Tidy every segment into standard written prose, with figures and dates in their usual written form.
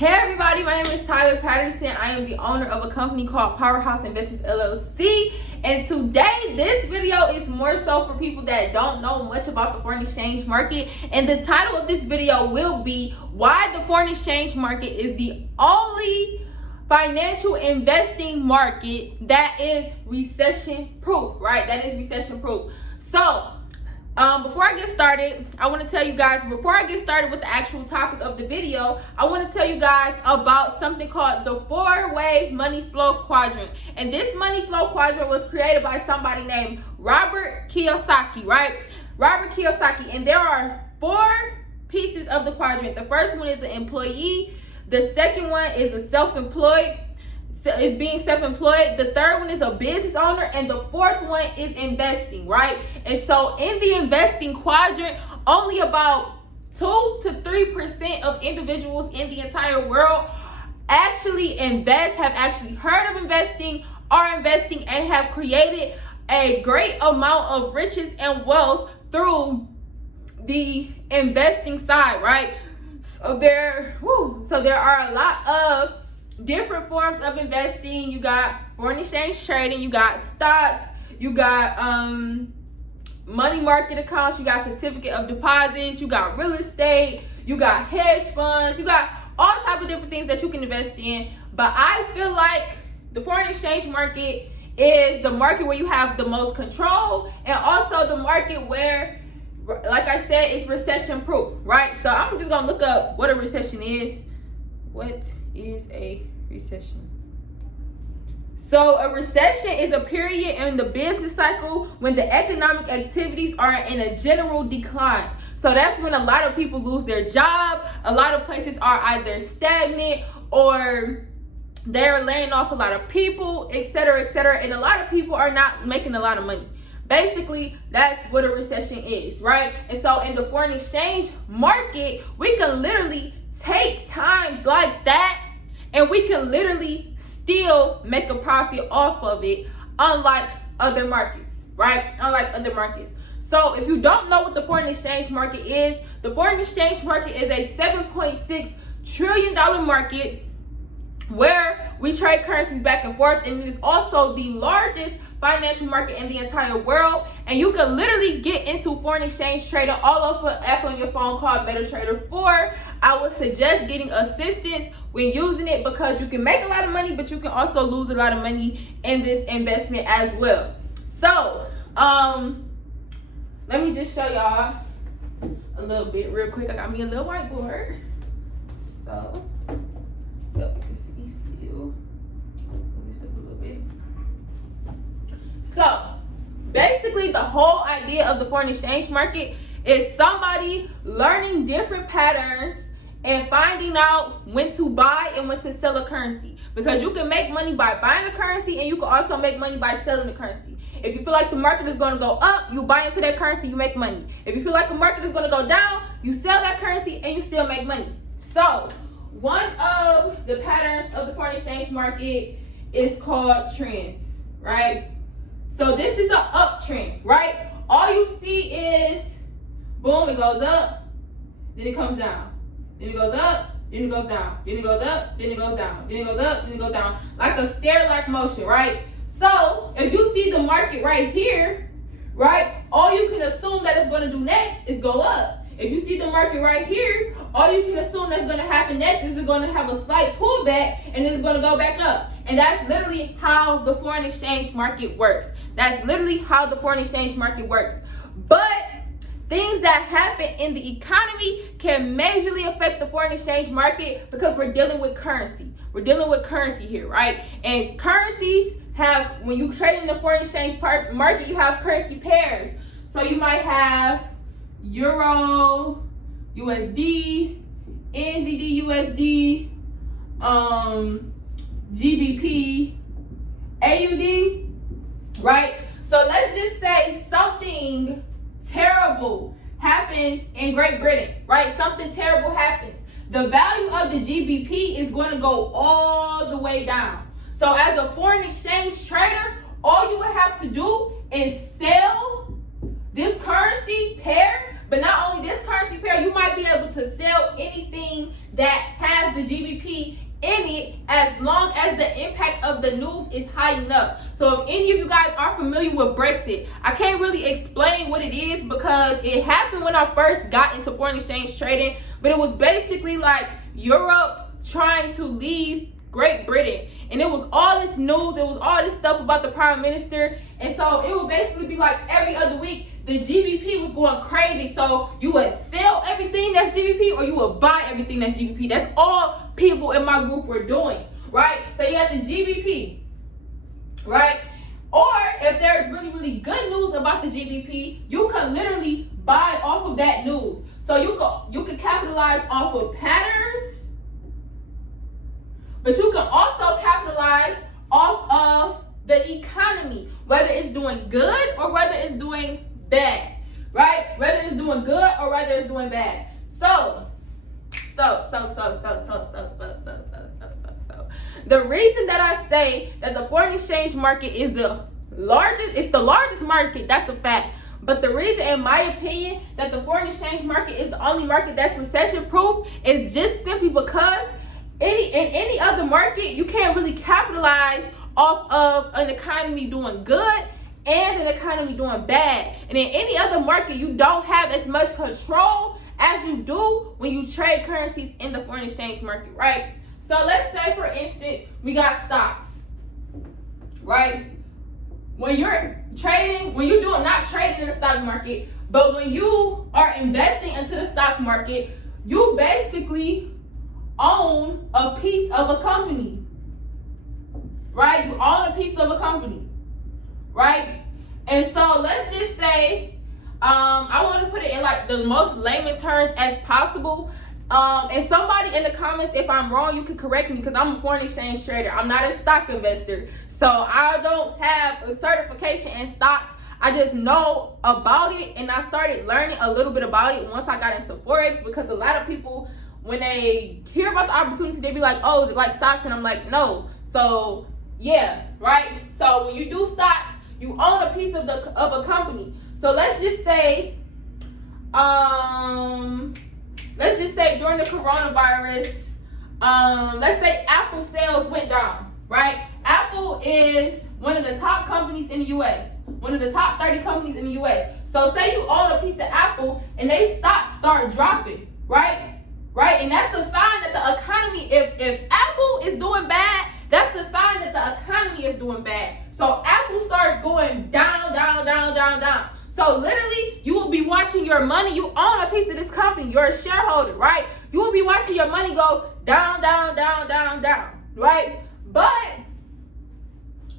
Hey everybody, my name is Tyler Patterson. I am the owner of a company called Powerhouse Investments LLC. And today, this video is more so for people that don't know much about the foreign exchange market. And the title of this video will be why the foreign exchange market is the only financial investing market that is recession-proof, right? That is recession-proof. So, before I get started, I want to tell you guys, before I get started with the actual topic of the video, I want to tell you guys about something called the four-way money flow quadrant. And this money flow quadrant was created by somebody named Robert Kiyosaki, right? Robert Kiyosaki. And there are four pieces of the quadrant. The first one is the employee. The second one is a self-employed. Is being self-employed. The third one is a business owner, and the fourth one is investing, right? And so in the investing quadrant, only about 2 to 3% of individuals in the entire world actually invest, have actually heard of investing, are investing, and have created a great amount of riches and wealth through the investing side, right? So there are a lot of different forms of investing. You got foreign exchange trading, you got stocks, you got money market accounts, you got certificate of deposits, you got real estate, you got hedge funds, you got all type of different things that you can invest in. But I feel like the foreign exchange market is the market where you have the most control, and also the market where, like I said, it's recession proof, right? So I'm just gonna look up what a recession is. What is a recession? So a recession is a period in the business cycle when the economic activities are in a general decline. So that's when a lot of people lose their job. A lot of places are either stagnant or they're laying off a lot of people, etc., etc. And a lot of people are not making a lot of money. Basically, that's what a recession is, right? And so in the foreign exchange market, we can literally take times like that and we can literally still make a profit off of it, unlike other markets, right? Unlike other markets. So if you don't know what the foreign exchange market is, the foreign exchange market is a $7.6 trillion market where we trade currencies back and forth, and it is also the largest financial market in the entire world. And you can literally get into foreign exchange trading all off an app on your phone called MetaTrader 4. I would suggest getting assistance when using it because you can make a lot of money, but you can also lose a lot of money in this investment as well. So let me just show y'all a little bit real quick. I got me a little whiteboard, so you can see still. Let me step a little bit. So basically, the whole idea of the foreign exchange market is somebody learning different patterns and finding out when to buy and when to sell a currency. Because you can make money by buying a currency, and you can also make money by selling the currency. If you feel like the market is going to go up, you buy into that currency, you make money. If you feel like the market is going to go down, you sell that currency and you still make money. So one of the patterns of the foreign exchange market is called trends, right? So this is an uptrend, right? All you see is, boom, it goes up, then it comes down. Then it goes up, then it goes down. Then it goes up, then it goes down. Then it goes up, then it goes down. Like a stair-like motion, right? So if you see the market right here, right, all you can assume that it's going to do next is go up. If you see the market right here, all you can assume that's going to happen next is it's going to have a slight pullback and then it's going to go back up. And that's literally how the foreign exchange market works. That's literally how the foreign exchange market works. But things that happen in the economy can majorly affect the foreign exchange market because we're dealing with currency. We're dealing with currency here, right? And currencies have, when you trade in the foreign exchange market, you have currency pairs. So you might have Euro, USD, NZD, USD, GBP, AUD, right? So let's just say something terrible happens in Great Britain, right? Something terrible happens. The value of the GBP is going to go all the way down. So as a foreign exchange trader, all you would have to do is sell this currency pair But not only this currency pair, you might be able to sell anything that has the GBP in it as long as the impact of the news is high enough. So if any of you guys are familiar with Brexit, I can't really explain what it is because it happened when I first got into foreign exchange trading, but it was basically like Europe trying to leave Great Britain. And it was all this news, it was all this stuff about the prime minister. And so it would basically be like every other week, the GBP was going crazy. So you would sell everything that's GBP or you would buy everything that's GBP. That's all people in my group were doing, right? So you have the GBP, right? Or if there's really, really good news about the GBP, you can literally buy off of that news. So you could capitalize off of patterns, but you can also capitalize off of the economy, whether it's doing good or whether it's doing bad, right? Whether it's doing good or whether it's doing bad. So. The reason that I say that the foreign exchange market is the largest market, that's a fact. But the reason, in my opinion, that the foreign exchange market is the only market that's recession-proof is just simply because in any other market, you can't really capitalize off of an economy doing good and an economy doing bad. And in any other market, you don't have as much control as you do when you trade currencies in the foreign exchange market, right? So let's say, for instance, we got stocks, right? When you're trading, not trading in the stock market, but when you are investing into the stock market, you basically own a piece of a company, right? You own a piece of a company, right? And so let's just say, I want to put it in like the most layman terms as possible. And somebody in the comments, if I'm wrong, you can correct me because I'm a foreign exchange trader. I'm not a stock investor. So I don't have a certification in stocks. I just know about it, and I started learning a little bit about it once I got into Forex, because a lot of people, when they hear about the opportunity, they be like, oh, is it like stocks? And I'm like, no. So yeah, right? So when you do stocks, you own a piece of a company. So let's just say during the coronavirus, let's say Apple sales went down, right? Apple is one of the top companies in the US, one of the top 30 companies in the US. So say you own a piece of Apple and they stocks start dropping, right? Right? And that's a sign that the economy, if Apple is doing bad, that's a sign that the economy is doing bad. So Apple starts going down, down, down, down, down. So literally, you will be watching your money. You own a piece of this company. You're a shareholder, right? You will be watching your money go down, down, down, down, down, right? But,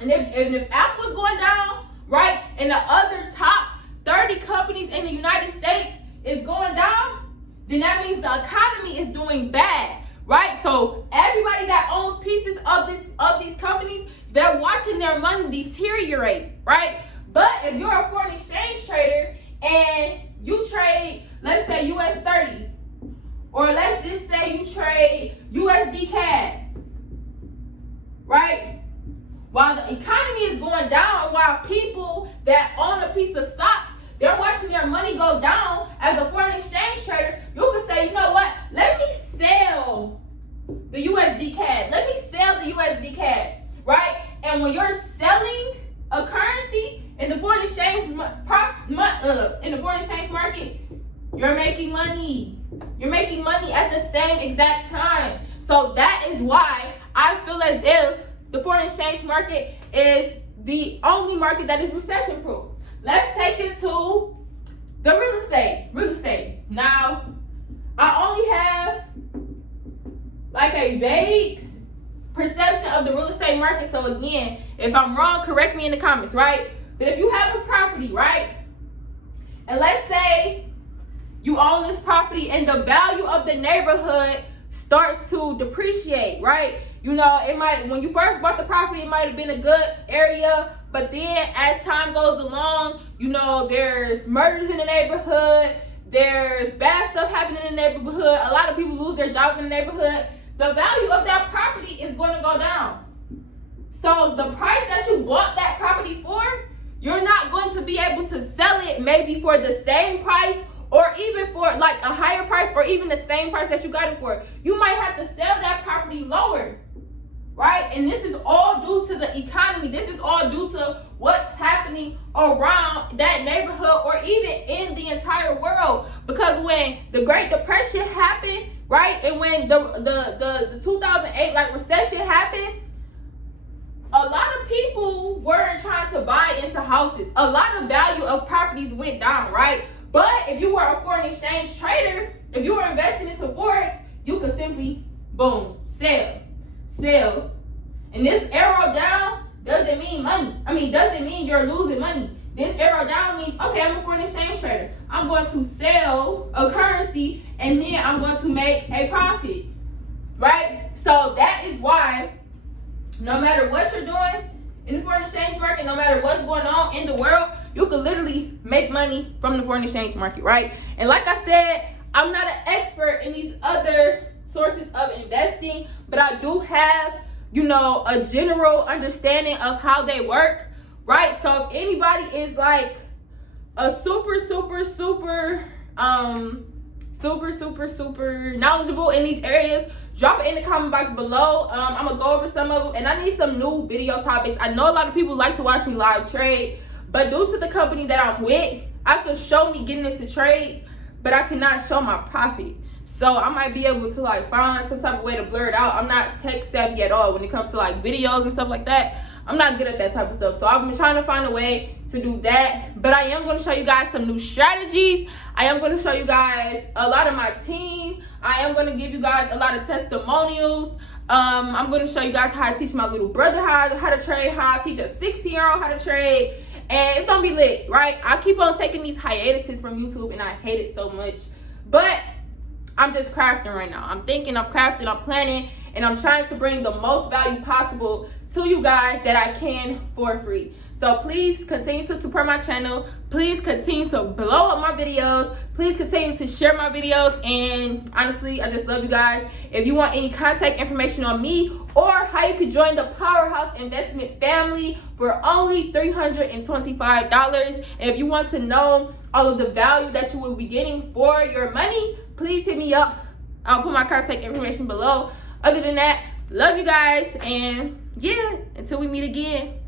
and if Apple's going down, right, and the other top 30 companies in the United States is going down, then that means the economy is doing bad, right? So everybody that owns pieces of these companies, they're watching their money deteriorate, right? But if you're a foreign exchange trader and you trade, let's say US 30, or let's just say you trade USD CAD, right? While the economy is going down, while people that own a piece of stocks, they're watching their money go down, as a foreign exchange trader, you could say, you know what? Let me sell the USD CAD. Let me sell the USD CAD, right? And when you're selling a currency in the foreign exchange market, you're making money. You're making money at the same exact time. So that is why I feel as if the foreign exchange market is the only market that is recession-proof. Let's take it to the real estate. Now, I only have like a vague perception of the real estate market. So again, if I'm wrong, correct me in the comments, right? But if you have a property, right? And let's say you own this property and the value of the neighborhood starts to depreciate, right? You know, it might, when you first bought the property, it might have been a good area, but then as time goes along, you know, there's murders in the neighborhood, there's bad stuff happening in the neighborhood, a lot of people lose their jobs in the neighborhood. The value of that property is going to go down. So the price that you bought that property for, you're not going to be able to sell it maybe for the same price or even for like a higher price or even the same price that you got it for, you might have to sell that property lower, right? And this is all due to the economy. This is all due to what's happening around that neighborhood or even in the entire world. Because when the Great Depression happened, right, and when the 2008 like recession happened, a lot of people weren't trying to buy into houses. A lot of value of properties went down, right? But if you were a foreign exchange trader, if you were investing into Forex, you could simply, boom, sell. And this arrow down doesn't mean money. Doesn't mean you're losing money. This arrow down means, okay, I'm a foreign exchange trader. I'm going to sell a currency and then I'm going to make a profit, right? So that is why no matter what you're doing in the foreign exchange market, no matter what's going on in the world, you can literally make money from the foreign exchange market, right? And like I said, I'm not an expert in these other sources of investing, but I do have, a general understanding of how they work, right? So if anybody is like a super knowledgeable in these areas, drop it in the comment box below. I'm gonna go over some of them, and I need some new video topics. I know a lot of people like to watch me live trade, but due to the company that I'm with, I can show me getting into trades, but I cannot show my profit. So I might be able to like find some type of way to blur it out. I'm not tech savvy at all when it comes to like videos and stuff like that. I'm not good at that type of stuff. So I've been trying to find a way to do that. But I am going to show you guys some new strategies. I am going to show you guys a lot of my team. I am going to give you guys a lot of testimonials. I'm going to show you guys how I teach my little brother how to trade, how I teach a 16-year-old how to trade. And it's going to be lit, right? I keep on taking these hiatuses from YouTube and I hate it so much. But I'm just crafting right now. I'm thinking, I'm crafting, I'm planning, and I'm trying to bring the most value possible to you guys that I can for free. So please continue to support my channel. Please continue to blow up my videos. Please continue to share my videos. And honestly, I just love you guys. If you want any contact information on me or how you can join the Powerhouse Investment family for only $325. And if you want to know all of the value that you will be getting for your money, please hit me up. I'll put my contact information below. Other than that, love you guys, and yeah, until we meet again.